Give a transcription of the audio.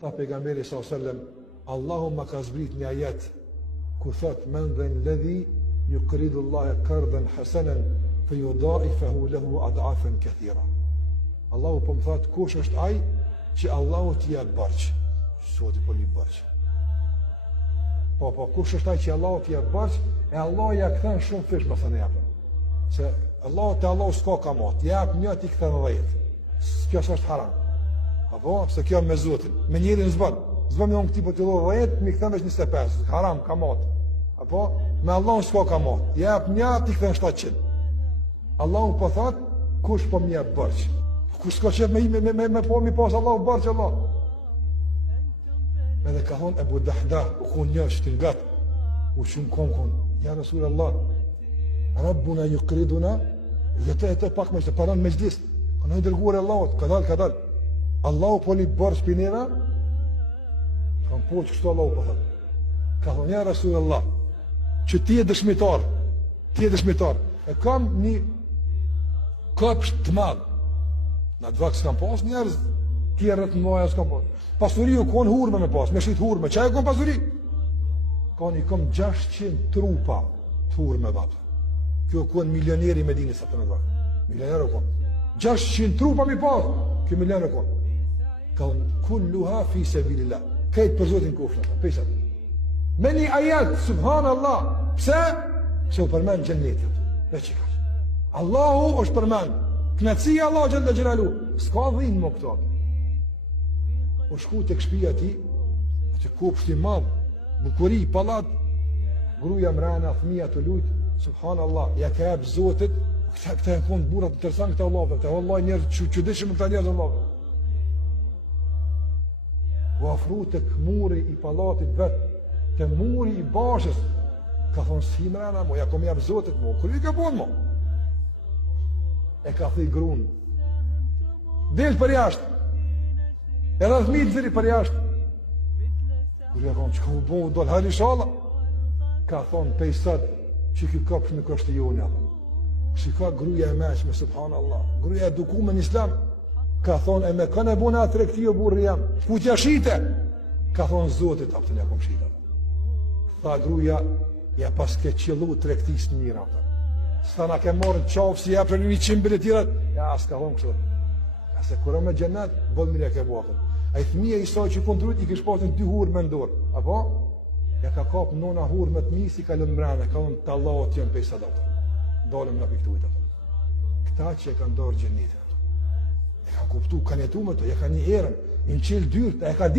Tha pejgamberi sallallahu alaihi wasallam, Allahu ma ka zbrit një ajet ku thot men dhe në ledhi yuqridu Allahe qardan hasanan fe yudaifahu lahu ad'afan kathira. Allahu po më thot kush është ai që Allahu t'i jep borxh. Soti po li borxh. Po kush është ai që Allahu t'i jep borxh e Allahu ja kthen shumë fish më thënë japën. Se Allahu s'ka kamat, jep një ti kthen 10. Kjo është haram. Apo se kjo me Zotin, me njërin s'bën. S'bën me këti po t'i dho 10, mi kthen veç 25. Haram kamat. Apo me Allahun s'ka kamat. Jep një ti kthen 700. Allahu po thot kush po më jep borxh. Kush s'ka qef me po mi pas Allahu borxh Allah. Edhe ka thonë Ebu Dahda, u konë një shtingat, u shumë konë, ja Rasul Allah, Rabbuna yuqriduna, jetë pak me që paran me gjlis, ka në i dërguar e Allahot, ka dal. Allahu po li borxh për neve, ka në po që kështu Allahu po thëtë. Ka thonë, ja Rasul Allah, që ti e dëshmitar, e kam një kopsht të madhë, në të vakë s'kam pas njerëz, tjerët në moja s'kam pas. Pasuri u konë hurme me pas, me shit hurme, qaj e konë pasuri? Konë i kom 600 trupa të hurme vatë. Kjo konë milioneri me dini sa të në vakë. Milioner u konë. 600 trupa mi pas, kjo milioner u konë. Konë kulluha fi sabilillah. Kajtë për Zotin kufshën, pesat. Me një ajet, subhanallah, pse? Se u përmen gjennetit. Dhe që kaqë. Allahu është përmen. Knatësia Allah gjellë gjelalu. S'ka dhinë më këto. O shku të këshpia ti, atë kopshti madhë, bukuri, palat, gruja mrena, fëmija të lujtë, subhanallah, ja ka ebë Zotit, këta e konë burat të tërsan këta Allahve, këta Allah njerë qëdishëm këta njerë Allahve. U afru të këmuri i palatit vetë, të muri i bashës, ka thonë si mrena, mo, ja kom jabë Zotit, mo, kërë i ka bonë, mo. E ka thëj grunë, delë për jashtë, e rëdhmi të zëri për jashtë. Gruja konë, që ka u bohë, dollë, hajri shala. Ka thonë, pejsat, që kjo kapsh në kështë jo një. Që ka gruja e meqme, subhanallah. Gruja e dukume në islam. Ka thonë, e me kënë e bune atë rekti o burri jam. Ku t'ja shite? Ka thonë, Zotit, apëtën ja kom shita. Tha gruja, ja pas ke qëllu të rektis në mira. Sa na ke morën qafë, si ja për një 100 bilet tjera, ja, s'ka thonë kështë. Se kura me gjennet, bëllë mire ke bëtën. A i thmija i saj që këndrujt i kish pasën 2 hurë me ndorë. Apo? Ja ka kapë nona hurë me të misi, ka lënë mrene, ka unë të Allahot janë pejsa datë. Dalëm në piktujtë. Këta që e ka ndorë gjennetit. E ka kuptu, ka njetu me të, e ka një erën, i në qilë dyrët, e ka